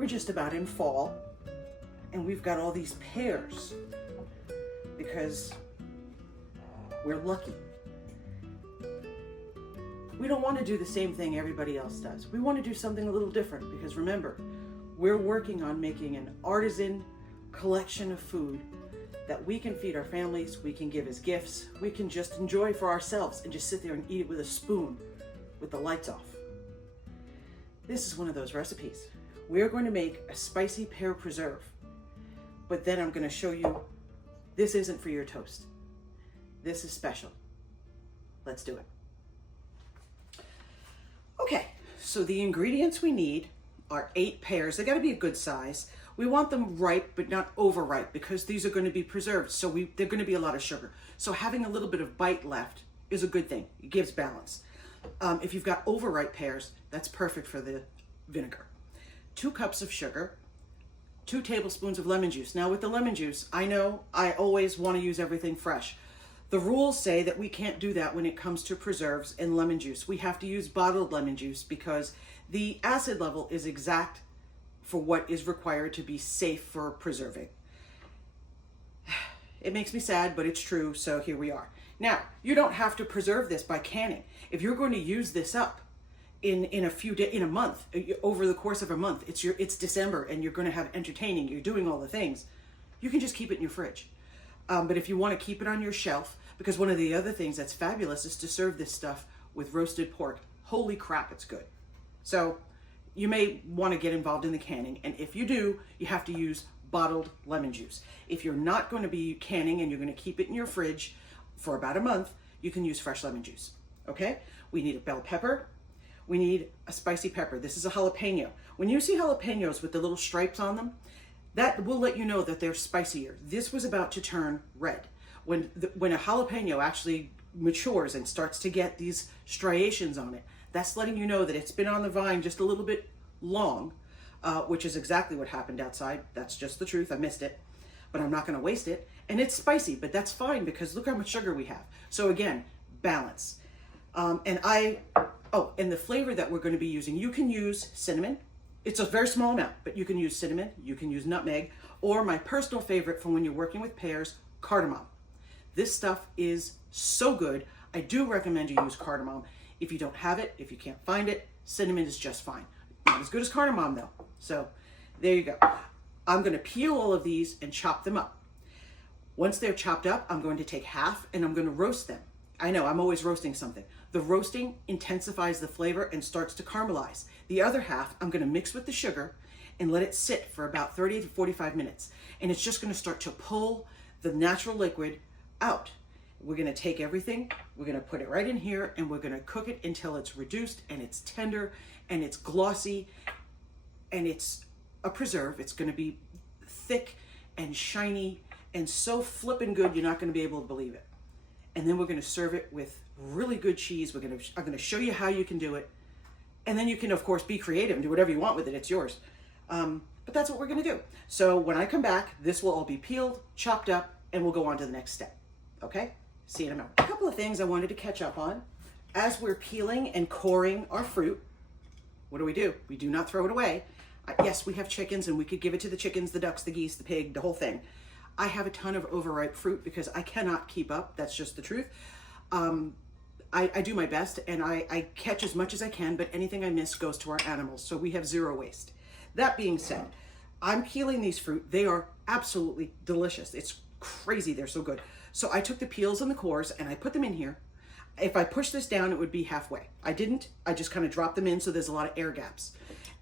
We're just about in fall, and we've got all these pears because we're lucky. We don't want to do the same thing everybody else does. We want to do something a little different because remember, we're working on making an artisan collection of food that we can feed our families, we can give as gifts, we can just enjoy for ourselves and just sit there and eat it with a spoon with the lights off. This is one of those recipes. We're going to make a spicy pear preserve, but then I'm going to show you this isn't for your toast. This is special. Let's do it. Okay, so the ingredients we need are 8 pears. They got to be a good size. We want them ripe, but not overripe because these are going to be preserved. So they're going to be a lot of sugar. So having a little bit of bite left is a good thing. It gives balance. If you've got overripe pears, that's perfect for the vinegar. 2 cups of sugar, 2 tablespoons of lemon juice. Now with the lemon juice, I know I always want to use everything fresh. The rules say that we can't do that when it comes to preserves and lemon juice. We have to use bottled lemon juice because the acid level is exact for what is required to be safe for preserving. It makes me sad, but it's true, so here we are. Now, you don't have to preserve this by canning. If you're going to use this up in a month, over the course of a month, it's December and you're going to have entertaining, you're doing all the things, you can just keep it in your fridge. But if you want to keep it on your shelf, because one of the other things that's fabulous is to serve this stuff with roasted pork. Holy crap, it's good. So you may want to get involved in the canning, and if you do, you have to use bottled lemon juice. If you're not going to be canning and you're going to keep it in your fridge for about a month, you can use fresh lemon juice. Okay? We need a bell pepper. We need a spicy pepper. This is a jalapeno. When you see jalapenos with the little stripes on them, that will let you know that they're spicier. This was about to turn red. When a jalapeno actually matures and starts to get these striations on it, that's letting you know that it's been on the vine just a little bit long, which is exactly what happened outside. That's just the truth. I missed it, but I'm not going to waste it. And it's spicy, but that's fine because look how much sugar we have. So again, balance. And the flavor that we're going to be using, you can use cinnamon. It's a very small amount, but you can use cinnamon, you can use nutmeg, or my personal favorite for when you're working with pears, cardamom. This stuff is so good. I do recommend you use cardamom. If you don't have it, if you can't find it, cinnamon is just fine. Not as good as cardamom though. So there you go. I'm going to peel all of these and chop them up. Once they're chopped up, I'm going to take half and I'm going to roast them. I know, I'm always roasting something. The roasting intensifies the flavor and starts to caramelize. The other half, I'm going to mix with the sugar and let it sit for about 30 to 45 minutes. And it's just going to start to pull the natural liquid out. We're going to take everything, we're going to put it right in here, and we're going to cook it until it's reduced and it's tender and it's glossy and it's a preserve. It's going to be thick and shiny and so flippin' good you're not going to be able to believe it. And then we're going to serve it with really good cheese. I'm going to show you how you can do it. And then you can, of course, be creative and do whatever you want with it. It's yours. But that's what we're going to do. So when I come back, this will all be peeled, chopped up, and we'll go on to the next step. Okay? See you in a moment. A couple of things I wanted to catch up on. As we're peeling and coring our fruit, what do? We do not throw it away. Yes, we have chickens and we could give it to the chickens, the ducks, the geese, the pig, the whole thing. I have a ton of overripe fruit because I cannot keep up. That's just the truth. I do my best and I catch as much as I can, but anything I miss goes to our animals. So we have zero waste. That being said, I'm peeling these fruit. They are absolutely delicious. It's crazy. They're so good. So I took the peels and the cores and I put them in here. If I push this down, it would be halfway. I didn't. I just kind of dropped them in so there's a lot of air gaps.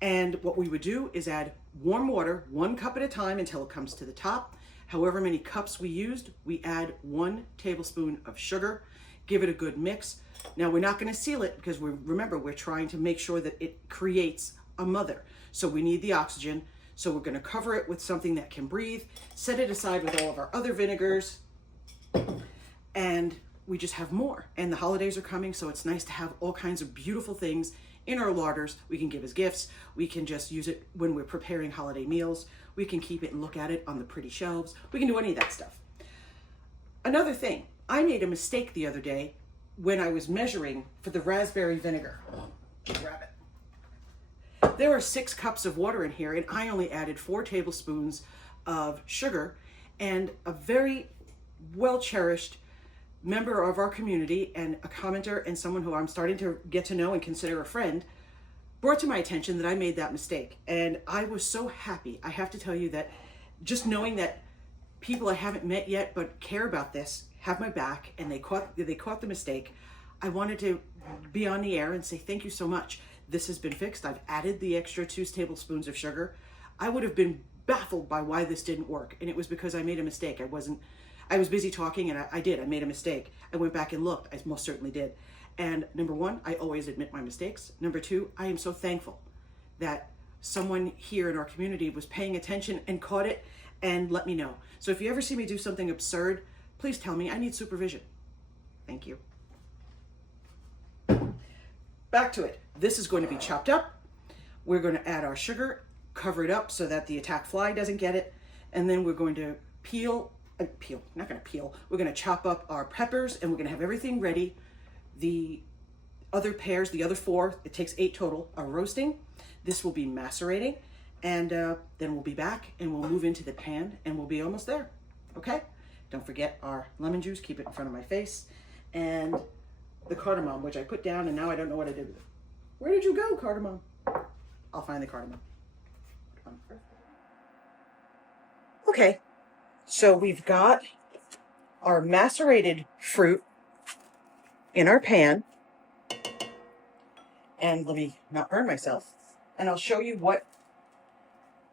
And what we would do is add warm water, 1 cup at a time until it comes to the top. However many cups we used, we add 1 tablespoon of sugar. Give it a good mix. Now we're not going to seal it because remember, we're trying to make sure that it creates a mother. So we need the oxygen. So we're going to cover it with something that can breathe, set it aside with all of our other vinegars, and we just have more. And the holidays are coming, so it's nice to have all kinds of beautiful things in our larders. We can give as gifts. We can just use it when we're preparing holiday meals. We can keep it and look at it on the pretty shelves. We can do any of that stuff. Another thing, I made a mistake the other day when I was measuring for the raspberry vinegar. Grab it. There are 6 cups of water in here, and I only added 4 tablespoons of sugar. And a very well-cherished member of our community and a commenter and someone who I'm starting to get to know and consider a friend brought to my attention that I made that mistake. And I was so happy. I have to tell you that just knowing that people I haven't met yet but care about this have my back, and they caught the mistake. I wanted to be on the air and say thank you so much. This has been fixed. I've added the extra 2 tablespoons of sugar. I would have been baffled by why this didn't work, and it was because I made a mistake. I was busy talking, and I made a mistake. I went back and looked. I most certainly did. And number 1, I always admit my mistakes. Number 2, I am so thankful that someone here in our community was paying attention and caught it and let me know. So if you ever see me do something absurd, please tell me. I need supervision. Thank you. Back to it. This is going to be chopped up. We're going to add our sugar, cover it up so that the attack fly doesn't get it. And then we're going to we're going to chop up our peppers, and we're going to have everything ready. The other pears, the other 4, it takes 8 total, are roasting. This will be macerating, and then we'll be back and we'll move into the pan and we'll be almost there. Okay? Don't forget our lemon juice, keep it in front of my face, and the cardamom, which I put down, and now I don't know what I did with it. Where did you go, cardamom? I'll find the cardamom. Okay, so we've got our macerated fruit in our pan, and let me not burn myself, and I'll show you what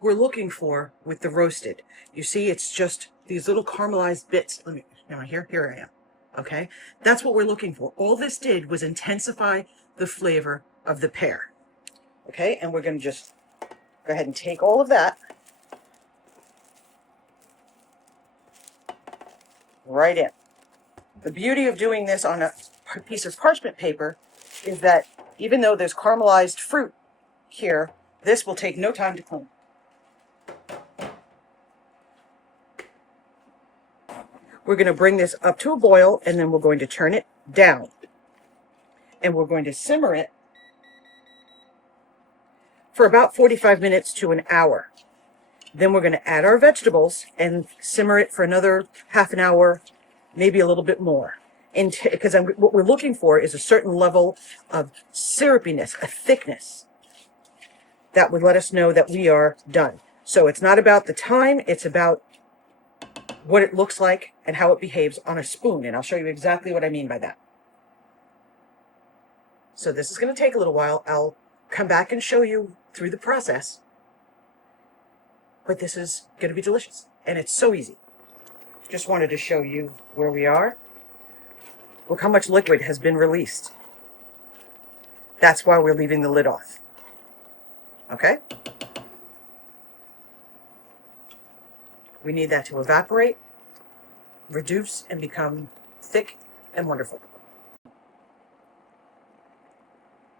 we're looking for with the roasted. You see, it's just these little caramelized bits. Here I am. Okay, that's what we're looking for. All this did was intensify the flavor of the pear. Okay, and we're going to just go ahead and take all of that right in. The beauty of doing this on a piece of parchment paper is that even though there's caramelized fruit here, this will take no time to clean. We're going to bring this up to a boil, and then we're going to turn it down. And we're going to simmer it for about 45 minutes to an hour. Then we're going to add our vegetables and simmer it for another half an hour, maybe a little bit more. Because what we're looking for is a certain level of syrupiness, a thickness, that would let us know that we are done. So it's not about the time, it's about what it looks like and how it behaves on a spoon. And I'll show you exactly what I mean by that. So this is going to take a little while. I'll come back and show you through the process. But this is going to be delicious. And it's so easy. Just wanted to show you where we are. Look how much liquid has been released. That's why we're leaving the lid off. Okay? We need that to evaporate, reduce, and become thick and wonderful.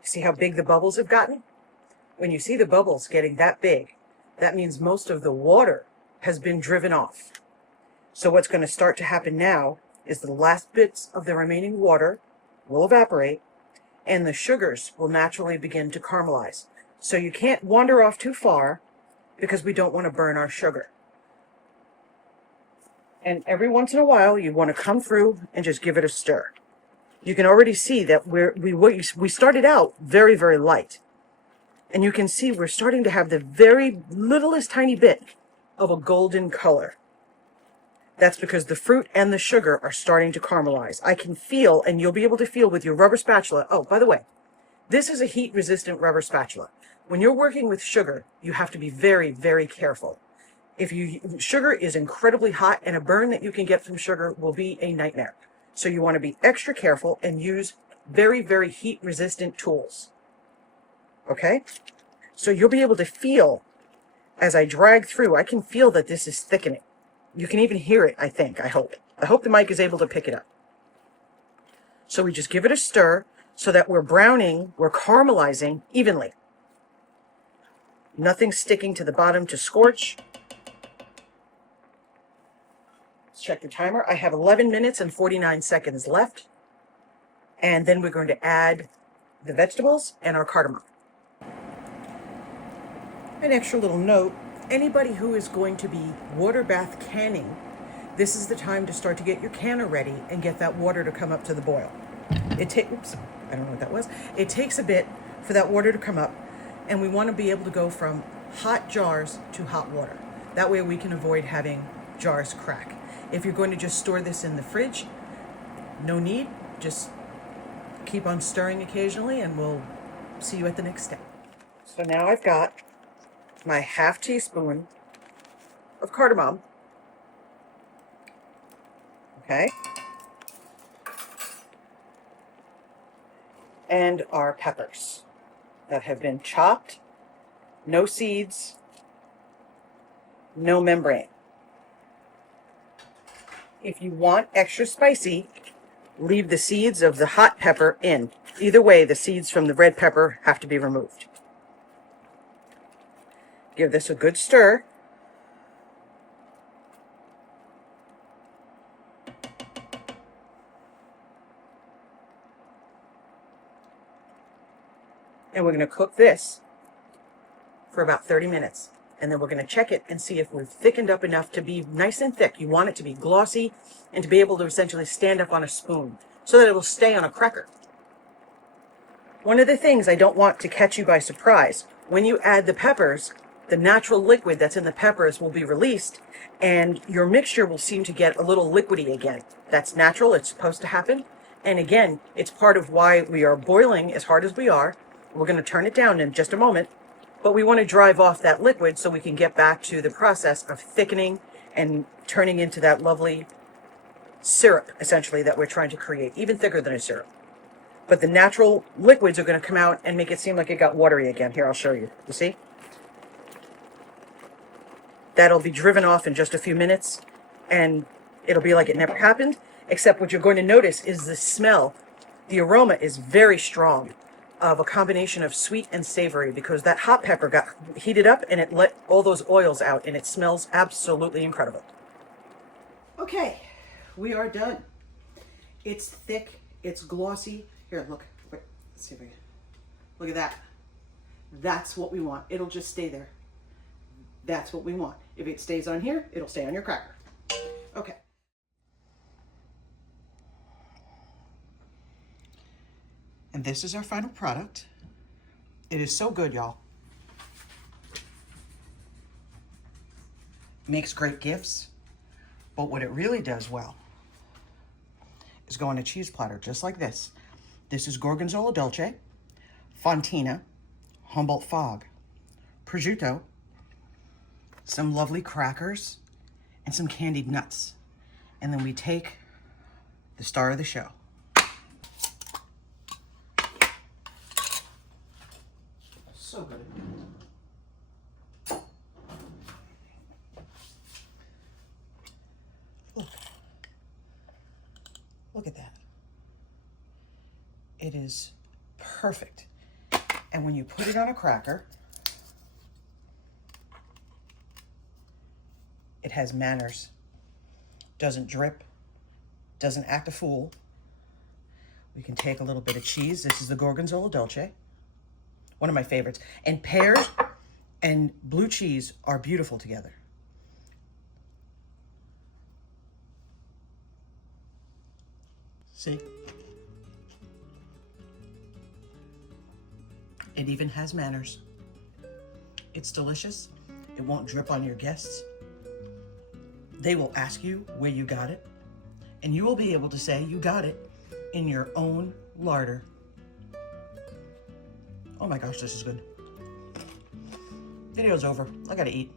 See how big the bubbles have gotten? When you see the bubbles getting that big, that means most of the water has been driven off. So what's going to start to happen now is the last bits of the remaining water will evaporate, and the sugars will naturally begin to caramelize. So you can't wander off too far because we don't want to burn our sugar. And every once in a while, you want to come through and just give it a stir. You can already see that we started out very, very light. And you can see we're starting to have the very littlest tiny bit of a golden color. That's because the fruit and the sugar are starting to caramelize. I can feel, and you'll be able to feel with your rubber spatula. Oh, by the way, this is a heat-resistant rubber spatula. When you're working with sugar, you have to be very, very careful. Sugar is incredibly hot, and a burn that you can get from sugar will be a nightmare. So you want to be extra careful and use very, very heat-resistant tools. Okay? So you'll be able to feel, as I drag through, I can feel that this is thickening. You can even hear it, I think, I hope. I hope the mic is able to pick it up. So we just give it a stir so that we're browning, we're caramelizing evenly. Nothing sticking to the bottom to scorch. Let's check the timer. I have 11 minutes and 49 seconds left. And then we're going to add the vegetables and our cardamom. An extra little note, anybody who is going to be water bath canning, this is the time to start to get your canner ready and get that water to come up to the boil. Oops, I don't know what that was. It takes a bit for that water to come up, and we want to be able to go from hot jars to hot water. That way we can avoid having jars crack. If you're going to just store this in the fridge, no need, just keep on stirring occasionally and we'll see you at the next step. So now I've got my half teaspoon of cardamom. Okay. And our peppers that have been chopped, no seeds, no membrane. If you want extra spicy, leave the seeds of the hot pepper in. Either way, the seeds from the red pepper have to be removed. Give this a good stir. And we're going to cook this for about 30 minutes. And then we're going to check it and see if we've thickened up enough to be nice and thick. You want it to be glossy and to be able to essentially stand up on a spoon so that it will stay on a cracker. One of the things I don't want to catch you by surprise, when you add the peppers, the natural liquid that's in the peppers will be released and your mixture will seem to get a little liquidy again. That's natural. It's supposed to happen. And again, it's part of why we are boiling as hard as we are. We're going to turn it down in just a moment, but we want to drive off that liquid so we can get back to the process of thickening and turning into that lovely syrup, essentially, that we're trying to create, even thicker than a syrup. But the natural liquids are going to come out and make it seem like it got watery again. Here, I'll show you. You see? That'll be driven off in just a few minutes, and it'll be like it never happened, except what you're going to notice is the smell. The aroma is very strong, of a combination of sweet and savory, because that hot pepper got heated up and it let all those oils out, and it smells absolutely incredible. Okay, we are done. It's thick, it's glossy. Here, look. Wait, let's see if we can. Look at that. That's what we want. It'll just stay there. That's what we want. If it stays on here, it'll stay on your cracker. Okay. And this is our final product. It is so good, y'all. Makes great gifts, but what it really does well is go on a cheese platter just like this. This is Gorgonzola Dolce, Fontina, Humboldt Fog, prosciutto, some lovely crackers, and some candied nuts. And then we take the star of the show. So good. Look at that. It is perfect. And when you put it on a cracker, it has manners. Doesn't drip, doesn't act a fool. We can take a little bit of cheese. This is the Gorgonzola Dolce. One of my favorites. And pears and blue cheese are beautiful together. See? It even has manners. It's delicious. It won't drip on your guests. They will ask you where you got it, and you will be able to say you got it in your own larder. Oh my gosh, this is good. Video's over. I gotta eat.